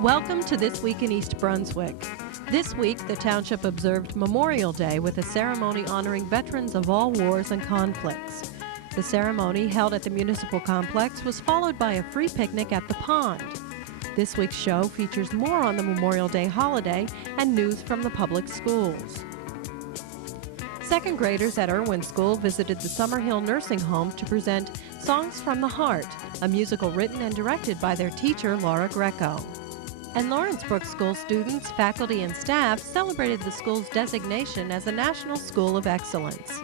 Welcome to This Week in East Brunswick. This week, the township observed Memorial Day with a ceremony honoring veterans of all wars and conflicts. The ceremony, held at the municipal complex, was followed by a free picnic at the pond. This week's show features more on the Memorial Day holiday and news from the public schools. Second graders at Irwin School visited the Summerhill nursing home to present Songs from the Heart, a musical written and directed by their teacher, Laura Greco. And Lawrence Brook School students, faculty, and staff celebrated the school's designation as a National School of Excellence.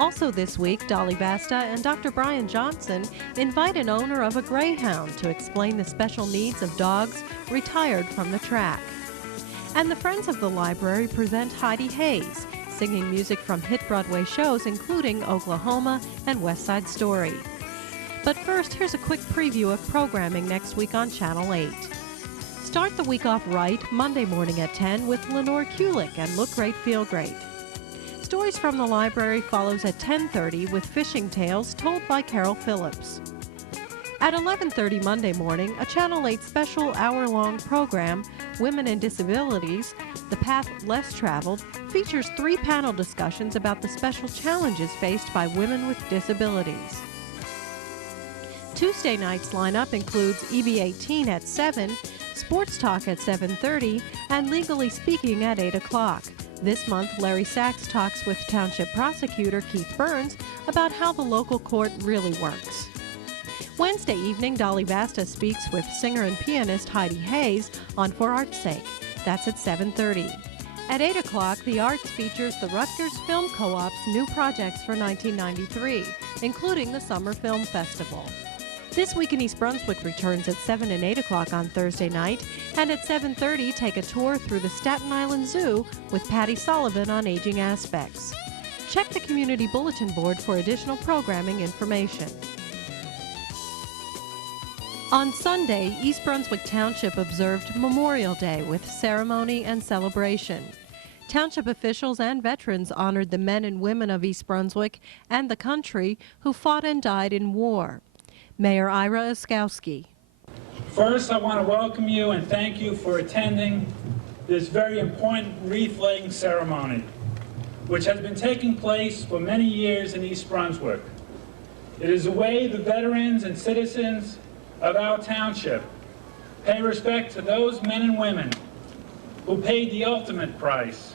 Also this week, Dolly Basta and Dr. Brian Johnson invite an owner of a Greyhound to explain the special needs of dogs retired from the track. And the Friends of the Library present Heidi Hayes, singing music from hit Broadway shows including Oklahoma and West Side Story. But first, here's a quick preview of programming next week on Channel 8. Start the week off right Monday morning at 10 with Lenore Kulik and Look Great, Feel Great. Stories from the Library follows at 10:30 with Fishing Tales told by Carol Phillips. At 11:30 Monday morning, a Channel 8 special hour-long program, Women and Disabilities, The Path Less Traveled, features 3 panel discussions about the special challenges faced by women with disabilities. Tuesday night's lineup includes EB18 at 7, Sports Talk at 7:30, and Legally Speaking at 8 o'clock. This month, Larry Sachs talks with Township Prosecutor Keith Burns about how the local court really works. Wednesday evening, Dolly Basta speaks with singer and pianist Heidi Hayes on For Art's Sake. That's at 7:30. At 8 o'clock, the Arts features the Rutgers Film Co-op's new projects for 1993, including the Summer Film Festival. This Week in East Brunswick returns at 7 and 8 o'clock on Thursday night, and at 7:30 take a tour through the Staten Island Zoo with Patty Sullivan on aging aspects. Check the community bulletin board for additional programming information. On Sunday, East Brunswick Township observed Memorial Day with ceremony and celebration. Township officials and veterans honored the men and women of East Brunswick and the country who fought and died in war. Mayor Ira Oskowski. First, I want to welcome you and thank you for attending this very important wreath-laying ceremony, which has been taking place for many years in East Brunswick. It is a way the veterans and citizens of our township pay respect to those men and women who paid the ultimate price,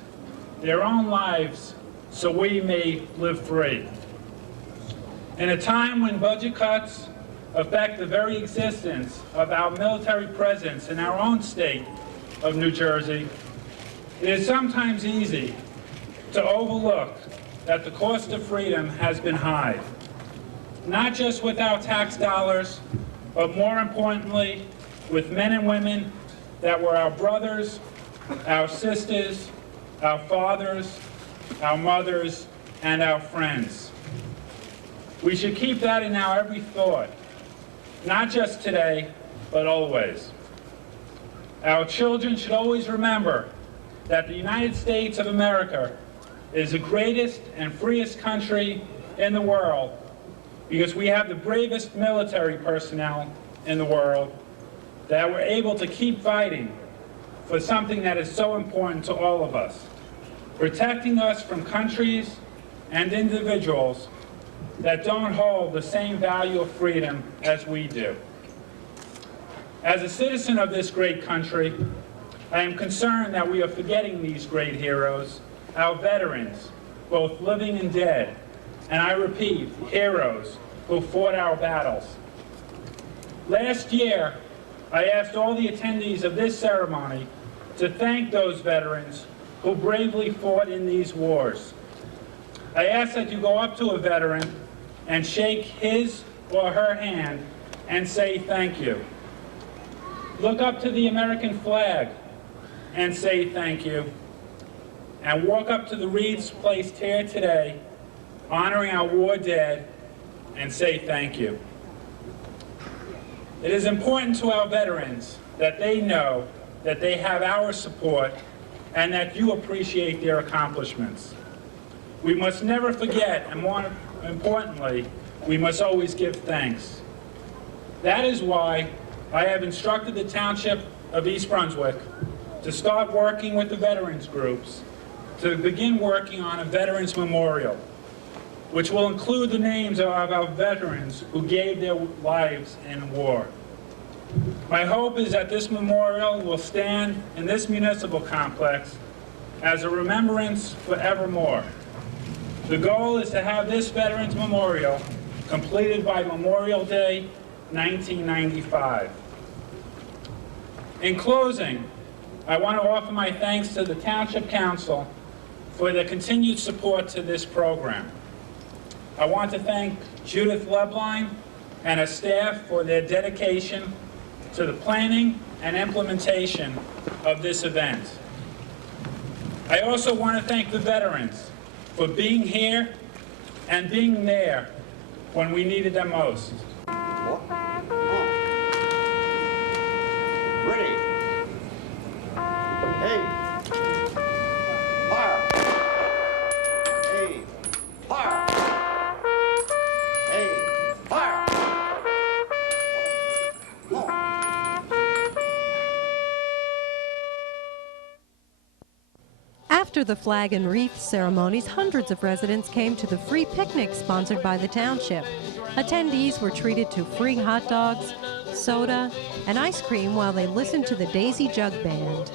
their own lives, so we may live free. In a time when budget cuts affect the very existence of our military presence in our own state of New Jersey, it is sometimes easy to overlook that the cost of freedom has been high, not just with our tax dollars, but more importantly, with men and women that were our brothers, our sisters, our fathers, our mothers, and our friends. We should keep that in our every thought, not just today, but always. Our children should always remember that the United States of America is the greatest and freest country in the world because we have the bravest military personnel in the world that were able to keep fighting for something that is so important to all of us, protecting us from countries and individuals that don't hold the same value of freedom as we do. As a citizen of this great country, I am concerned that we are forgetting these great heroes, our veterans, both living and dead, and I repeat, heroes who fought our battles. Last year, I asked all the attendees of this ceremony to thank those veterans who bravely fought in these wars. I ask that you go up to a veteran and shake his or her hand and say thank you. Look up to the American flag and say thank you. And walk up to the wreaths placed here today, honoring our war dead, and say thank you. It is important to our veterans that they know that they have our support and that you appreciate their accomplishments. We must never forget, and more importantly, we must always give thanks. That is why I have instructed the township of East Brunswick to start working with the veterans groups to begin working on a Veterans Memorial, which will include the names of our veterans who gave their lives in war. My hope is that this memorial will stand in this municipal complex as a remembrance forevermore. The goal is to have this Veterans Memorial completed by Memorial Day 1995. In closing, I want to offer my thanks to the Township Council for their continued support to this program. I want to thank Judith Lebline and her staff for their dedication to the planning and implementation of this event. I also want to thank the veterans for being here and being there when we needed them most. Ready. Hey. Fire. Hey. Fire. Hey. Fire. Come on. After the flag and wreath ceremonies, hundreds of residents came to the free picnic sponsored by the township. Attendees were treated to free hot dogs, soda, and ice cream while they listened to the Daisy Jug Band.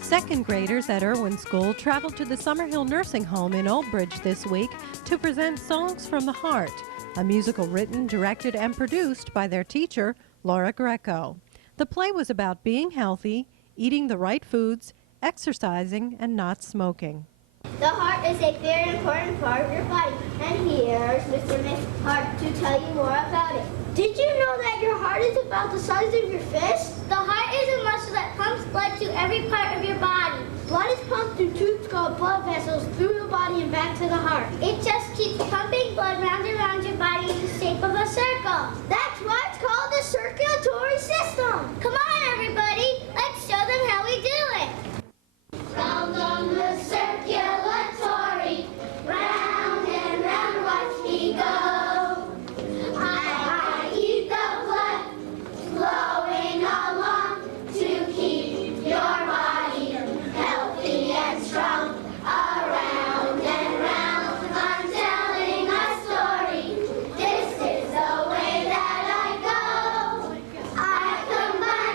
Second graders at Irwin School traveled to the Summerhill Nursing Home in Old Bridge this week to present Songs from the Heart, a musical written, directed, and produced by their teacher, Laura Greco. The play was about being healthy, eating the right foods, exercising, and not smoking. The heart is a very important part of your body, and here's Mr. Miss Hart to tell you more about it. Did you know that your heart is about the size of your fist? The heart is a muscle that pumps blood to every part of your body. Blood is pumped through tubes called blood vessels through the body and back to the heart. It just keeps pumping blood round and round your body in the shape of a circle. That's why it's called the circulatory system. Come on, everybody. Let's show them how we do it. Round on the circulatory, round and round watch me go. I eat the blood flowing along to keep your body healthy and strong. Around and round, I'm telling a story. This is the way that I go. I combine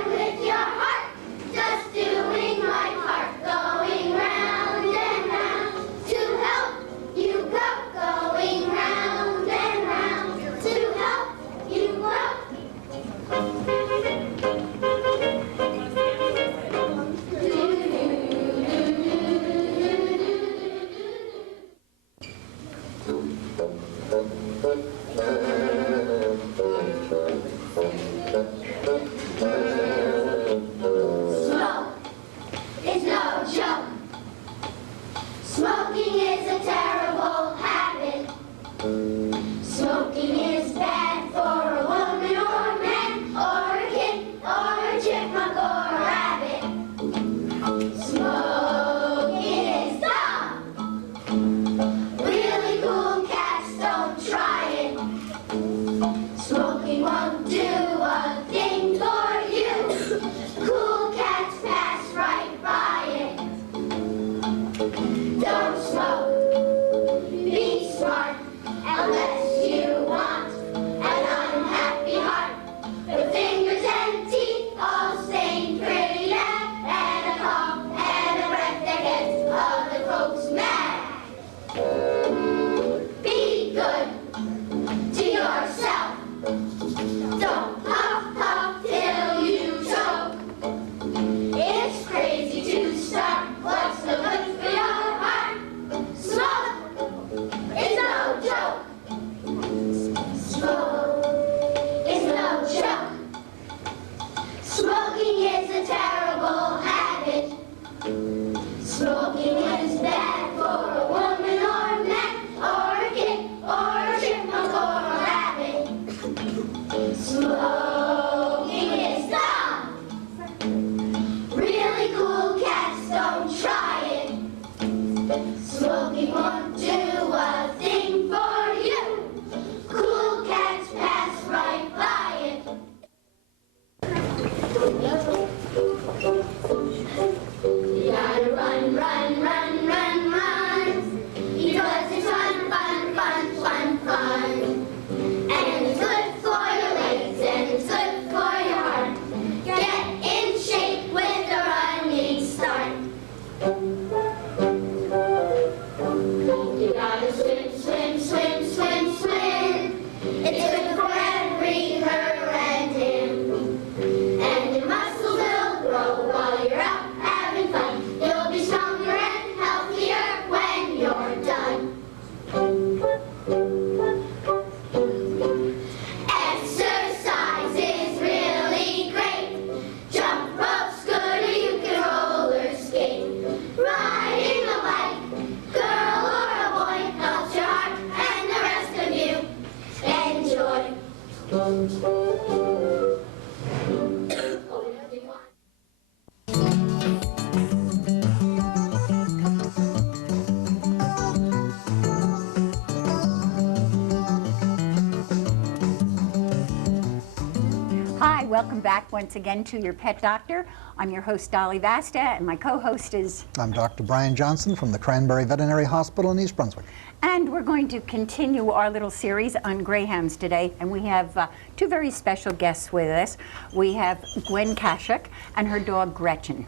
welcome back once again to Your Pet Doctor. I'm your host, Dolly Vasta, and my co-host is... I'm Dr. Brian Johnson from the Cranberry Veterinary Hospital in East Brunswick. And we're going to continue our little series on greyhounds today, and we have two very special guests with us. We have Gwen Kashuk and her dog Gretchen.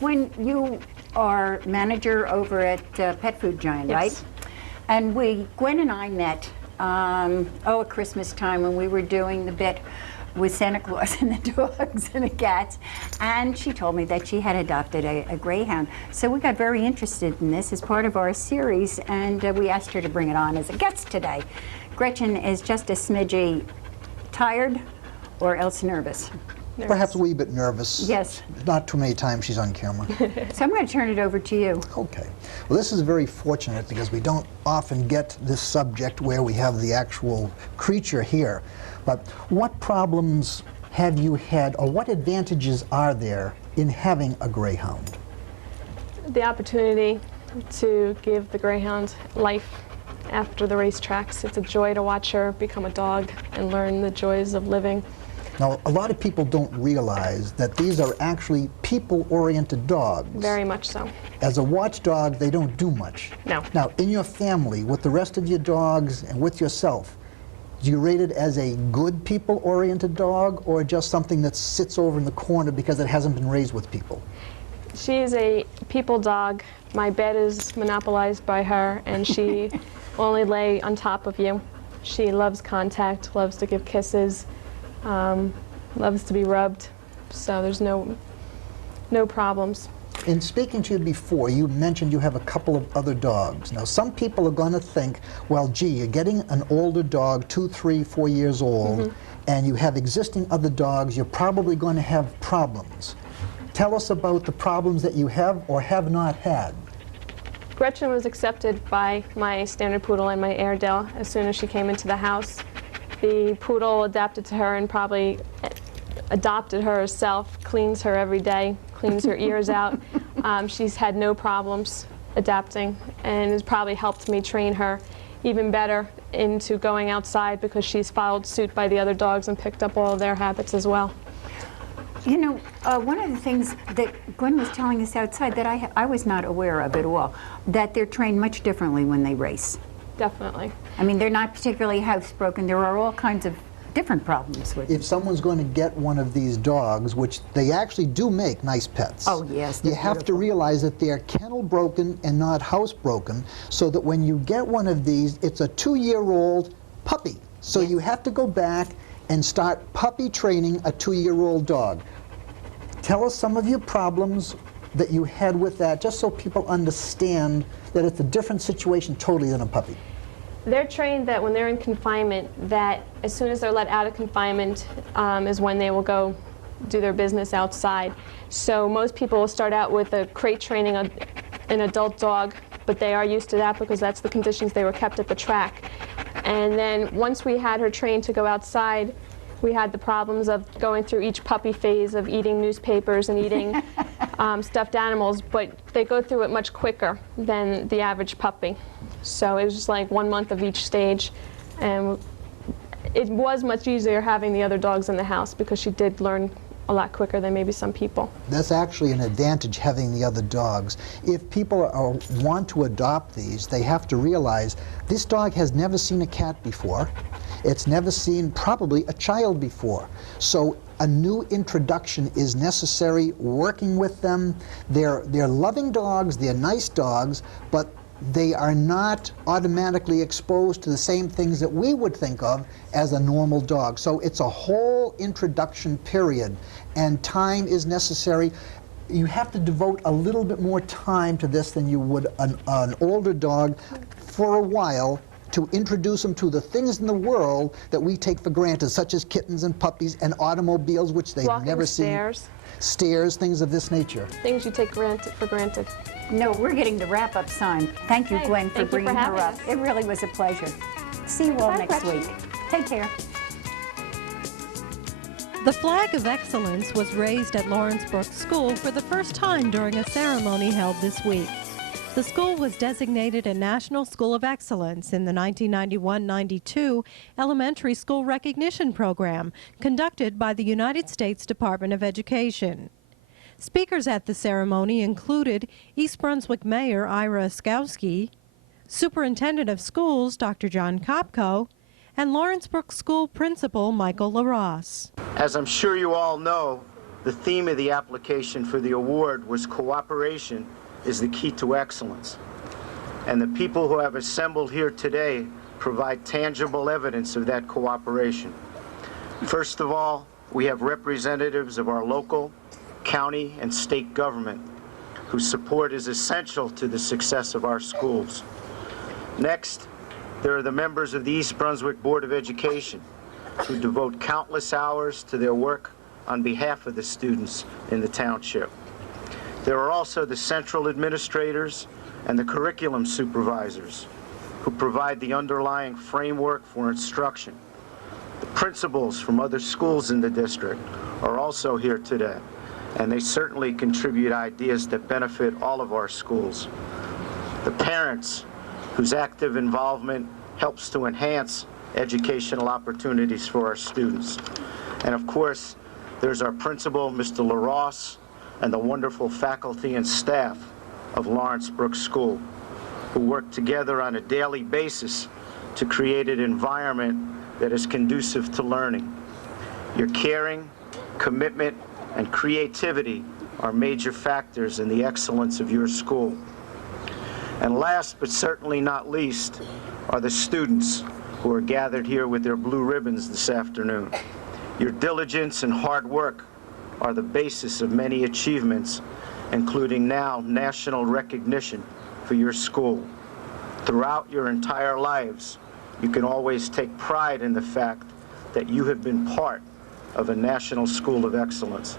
Gwen, you are manager over at Pet Food Giant, Yes. right? And Gwen and I met at Christmas time when we were doing the bit with Santa Claus and the dogs and the cats, and she told me that she had adopted a greyhound. So we got very interested in this as part of our series, and we asked her to bring it on as a guest today. Gretchen is just a smidgy tired or else nervous. Perhaps a wee bit nervous. Yes. Not too many times she's on camera. So I'm going to turn it over to you. Okay. Well, this is very fortunate because we don't often get this subject where we have the actual creature here. But what problems have you had, or what advantages are there in having a greyhound? The opportunity to give the greyhound life after the racetracks. It's a joy to watch her become a dog and learn the joys of living. Now, a lot of people don't realize that these are actually people-oriented dogs. Very much so. As a watchdog, they don't do much. No. Now, in your family, with the rest of your dogs and with yourself, do you rate it as a good people-oriented dog or just something that sits over in the corner because it hasn't been raised with people? She is a people dog. My bed is monopolized by her, and she will only lay on top of you. She loves contact, loves to give kisses, loves to be rubbed, so there's no problems. In speaking to you before, you mentioned you have a couple of other dogs. Now, some people are going to think, well, gee, you're getting an older dog, 2, 3, 4 years old, and you have existing other dogs, you're probably going to have problems. Tell us about the problems that you have or have not had. Gretchen was accepted by my standard poodle and my Airedale as soon as she came into the house. The poodle adapted to her and probably adopted her herself, cleans her every day, cleans her ears out. She's had no problems adapting, and has probably helped me train her even better into going outside because she's followed suit by the other dogs and picked up all of their habits as well. You know, one of the things that Gwen was telling us outside that I was not aware of at all, that they're trained much differently when they race. Definitely. I mean, they're not particularly housebroken. There are all kinds of different problems with If someone's going to get one of these dogs, which they actually do make nice pets, Oh, yes, you they're have to beautiful. realize that they're kennel broken and not house broken, so that when you get one of these, it's a 2-year-old puppy. So you have to go back and start puppy training a 2-year-old dog. Tell us some of your problems that you had with that, just so people understand that it's a different situation totally than a puppy. They're trained that when they're in confinement, that as soon as they're let out of confinement is when they will go do their business outside. So most people will start out with a crate training an adult dog, but they are used to that because that's the conditions they were kept at the track. And then once we had her trained to go outside, we had the problems of going through each puppy phase of eating newspapers and eating stuffed animals, but they go through it much quicker than the average puppy. So it was just like 1 month of each stage, and it was much easier having the other dogs in the house because she did learn a lot quicker than maybe some people. That's actually an advantage, having the other dogs. If people want to adopt these, they have to realize this dog has never seen a cat before. It's never seen probably a child before. So a new introduction is necessary, working with them. They're loving dogs, they're nice dogs, but they are not automatically exposed to the same things that we would think of as a normal dog. So it's a whole introduction period, and time is necessary. You have to devote a little bit more time to this than you would an older dog for a while, to introduce them to the things in the world that we take for granted, such as kittens and puppies and automobiles, which they've Walking never seen. stairs. Stairs, things of this nature. Things you take for granted. No, we're getting the wrap-up sign. Thank you, Hey, Gwen, for thank you for bringing her having up. us. It really was a pleasure. See you all Bye, next Gretchen. week. Take care. The flag of excellence was raised at Lawrence Brook School for the first time during a ceremony held this week. The school was designated a National School of Excellence in the 1991-92 Elementary School Recognition Program conducted by the United States Department of Education. Speakers at the ceremony included East Brunswick Mayor Ira Oskowski, Superintendent of Schools Dr. John Kopko, and Lawrence Brook School Principal Michael LaRosse. As I'm sure you all know, the theme of the application for the award was cooperation is the key to excellence. And the people who have assembled here today provide tangible evidence of that cooperation. First of all, we have representatives of our local, county, and state government whose support is essential to the success of our schools. Next, there are the members of the East Brunswick Board of Education who devote countless hours to their work on behalf of the students in the township. There are also the central administrators and the curriculum supervisors who provide the underlying framework for instruction. The principals from other schools in the district are also here today, and they certainly contribute ideas that benefit all of our schools. The parents, whose active involvement helps to enhance educational opportunities for our students. And of course, there's our principal, Mr. LaRosse, and the wonderful faculty and staff of Lawrence Brook School, who work together on a daily basis to create an environment that is conducive to learning. Your caring, commitment, and creativity are major factors in the excellence of your school. And last but certainly not least are the students who are gathered here with their blue ribbons this afternoon. Your diligence and hard work are the basis of many achievements, including now national recognition for your school. Throughout your entire lives, you can always take pride in the fact that you have been part of a National School of Excellence.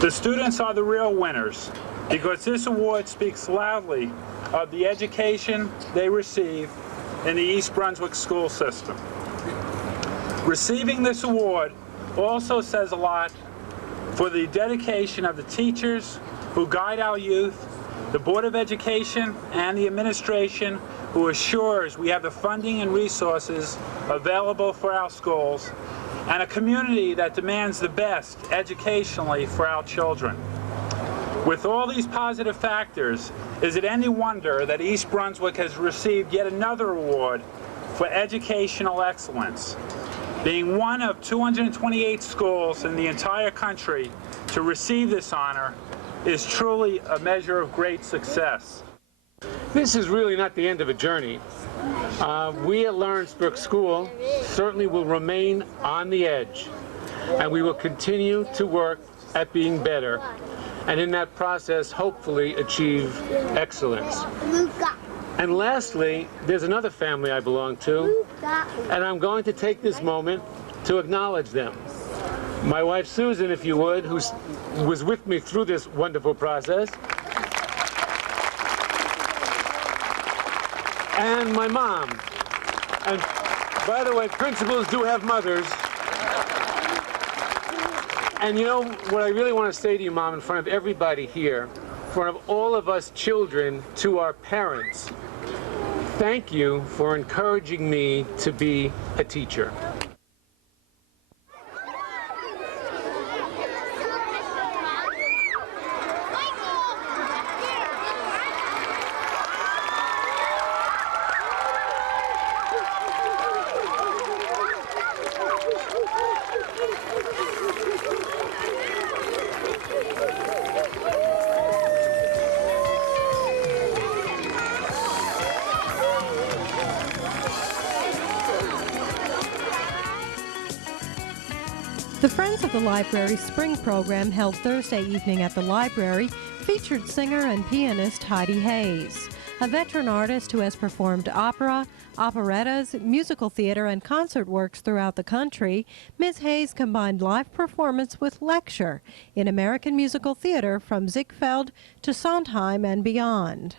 The students are the real winners because this award speaks loudly of the education they receive in the East Brunswick school system. Receiving this award also says a lot for the dedication of the teachers who guide our youth, the Board of Education, and the administration who assures we have the funding and resources available for our schools, and a community that demands the best educationally for our children. With all these positive factors, is it any wonder that East Brunswick has received yet another award for educational excellence? Being one of 228 schools in the entire country to receive this honor is truly a measure of great success. This is really not the end of a journey. We at Lawrence Brook School certainly will remain on the edge, and we will continue to work at being better, and in that process hopefully achieve excellence. And lastly, there's another family I belong to, and I'm going to take this moment to acknowledge them. My wife Susan, if you would, who was with me through this wonderful process, and my mom. And by the way, principals do have mothers. And you know what I really want to say to you, Mom, in front of everybody here, in front of all of us children, to our parents, thank you for encouraging me to be a teacher. The Friends of the Library Spring program held Thursday evening at the library featured singer and pianist Heidi Hayes. A veteran artist who has performed opera, operettas, musical theater, and concert works throughout the country, Ms. Hayes combined live performance with lecture in American musical theater from Ziegfeld to Sondheim and beyond.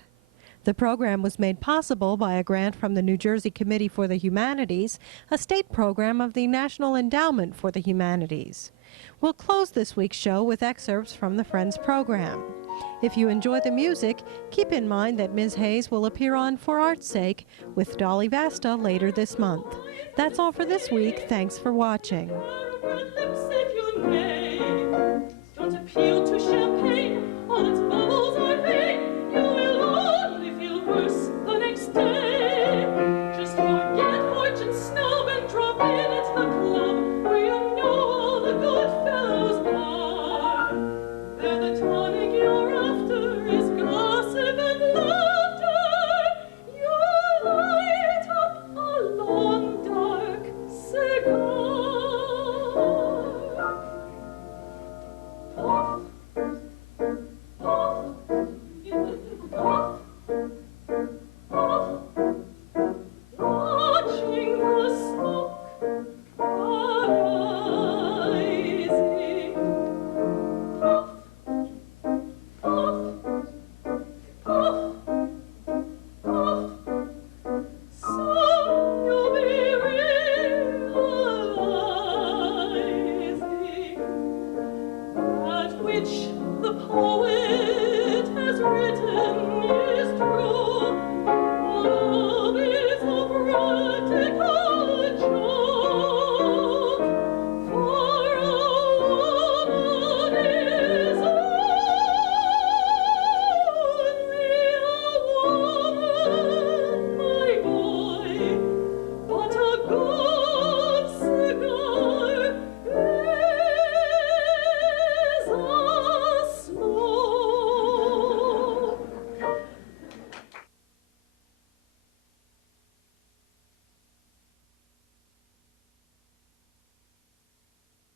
The program was made possible by a grant from the New Jersey Committee for the Humanities, a state program of the National Endowment for the Humanities. We'll close this week's show with excerpts from the Friends program. If you enjoy the music, keep in mind that Ms. Hayes will appear on For Art's Sake with Dolly Vasta later this month. That's all for this week. Thanks for watching. Don't appeal to